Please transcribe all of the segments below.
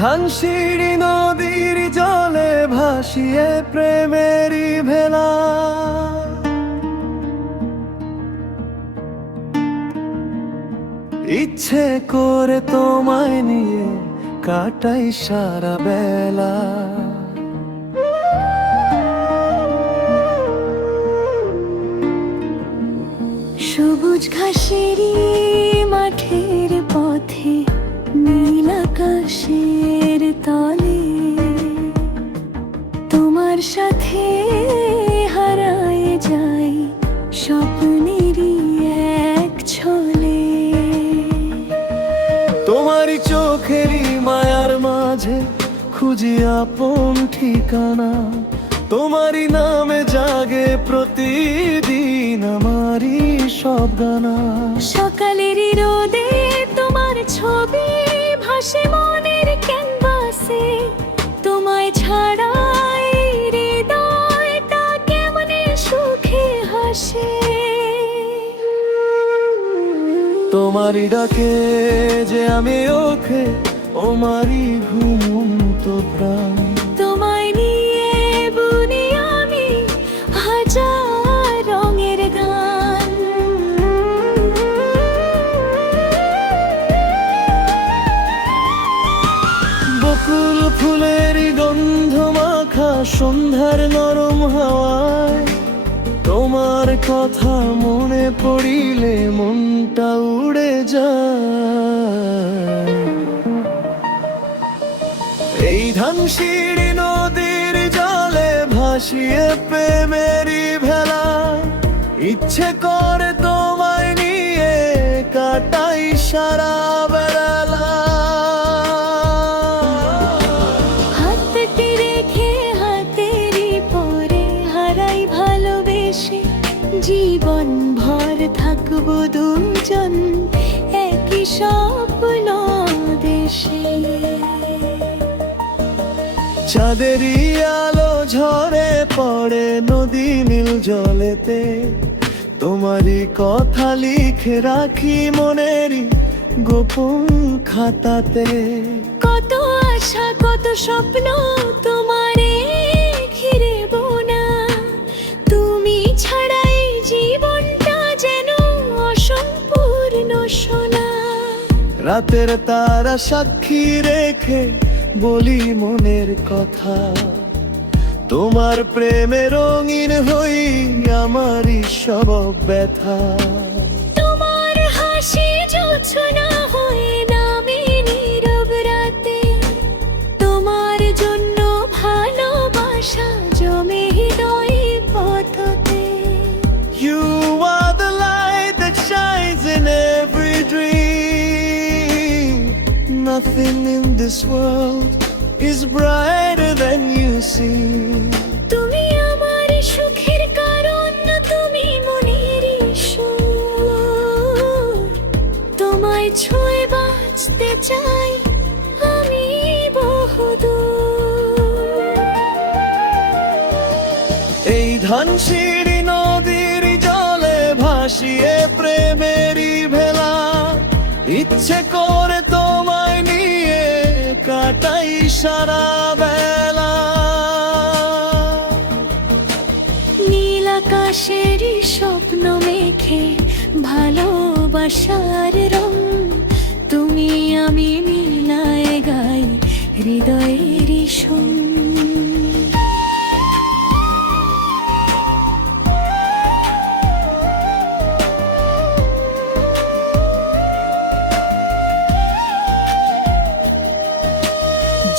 ধানসিঁড়ি নদীর জলে ভাসিয়ে প্রেমেরই ভেলা, ইচ্ছে করে তোমায় নিয়ে কাটাই সারা বেলা। সবুজ ঘাসেরই মাঠের পথে নীল আকাশের তলে তোমার সাথে হারায় যাই স্বপ্নেরই এক ছলে। তোমারই চোখেরই মায়ার মাঝে খুঁজি আপন ঠিকানা, তোমারই নামে জাগে প্রতিদিন আমারই সব গানা। সকালেরই রোদে তোমার ছবি ভাসে মনের ক্যানভাসে, তোমায় ছাড়া এই হৃদয়টা কেমনে সুখে হাসে। তোমারই ডাকে যে আমি ওঠে ওমারই ঘুমন্ত প্রাণ, তোমায় নিয়ে বুনি আমি হাজার রঙের গান। বকুল ফুলের গন্ধ মাখা সন্ধ্যার নরম হাওয়ায় তোমার কথা মনে পড়িলে মনটা উড়ে যায়। এই ধানসিঁড়ি নদীর জলে ভাসিয়ে প্রেমেরই ভেলা, ইচ্ছে করে তোমায় নিয়ে কাটাই সারা বেলা। হাতটি রেখে হাতেরই পরে হারাই ভালোবেসে, জীবন ভর থাকবো দুজন একই স্বপ্ন দেশে। চাঁদেরই আলো ঝরে পড়ে নদী নীল জলেতে, তোমারই কথা লিখে রাখি মনেরই গোপন খাতাতে। কত আশা কত স্বপ্ন তোমারে ঘিরে বোনা, তুমি ছাড়াই জীবনটা যেন অসম্পূর্ণ সোনা। রাতের তারা সাক্ষী রেখে বলি মনের কথা, তোমার প্রেমে রঙিন হই আমারই সব ব্যথা। তোমার হাসি জোছনা হয়ে নামে নীরব রাতে, তোমার জন্য ভালোবাসা জমে হৃদয় পথতে। You are the light that shines in every dream. Nothing in this world is brighter than you see. তুমি আমার সুখের কারণ, তুমি মনের সুর, তোমায় ছুঁয়ে বাঁচতে চাই আমি বহুদূর। এই ধানসিঁড়ি নদীর জলে ভাসিয়ে প্রেমেরই ভেলা, ইচ্ছে করে তোমায় নিয়ে কাটাই সারা বেলা। নীল আকাশেরই স্বপ্ন মেখে ভালোবাসার রং, তুমি আমি মিলায় গাই হৃদয়েরই সুর।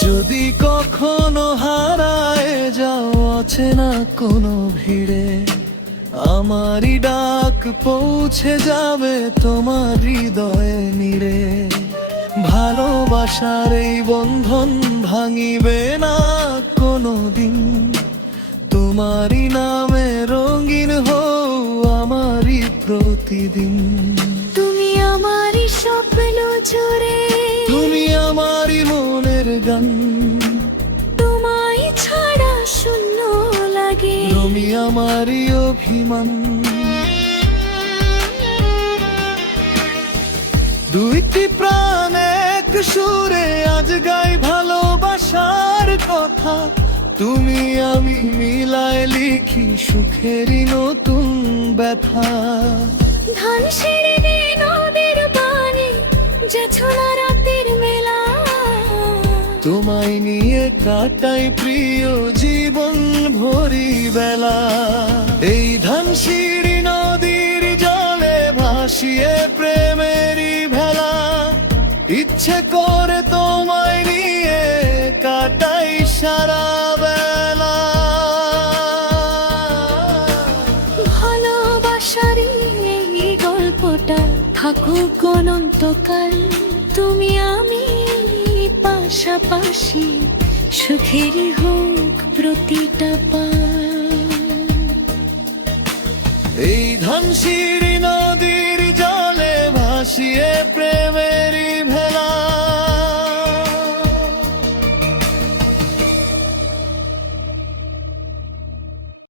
যদি কখনো হারায় যাও অচেনা কোনো ভিড়ে, আমারই ডাক পৌঁছে যাবে তোমার হৃদয়ে নিরে। ভালোবাসার এই বন্ধন ভাঙিবে না কোনো দিন, তোমারই নামে রঙিন হও আমারই প্রতিদিন। তুমি আমারই স্বপ্ন জুড়ে, তুমি আমারই মনের গান, তোমায় ছাড়া শূন্য লাগে। তুমি আমারই অভিমান। দুইটি প্রাণ এক এক সুরে আজ গাই ভালোবাসার কথা, তুমি আমি মিলায় লিখি সুখেরই নতুন ব্যথা। ধান সেরে নদীর বাণী জেছনা রাতের মেলা, তোমায় নিয়ে কাটাই প্রিয় জীবন ভরি বেলা। এই ধানসিঁড়ি নদীর জলে ভাসিয়ে প্রেমেরই ভেলা, ইচ্ছে করে তোমায় নিয়ে কাটাই সারা বেলা। ভালোবাসারই এই গল্পটা থাকুক অনন্তকাল, তুমি আমি পাশাপাশি সুখেরই হোক প্রতিটা পাল। এই ধানসিঁড়ি নদীর জলে ভাসিয়ে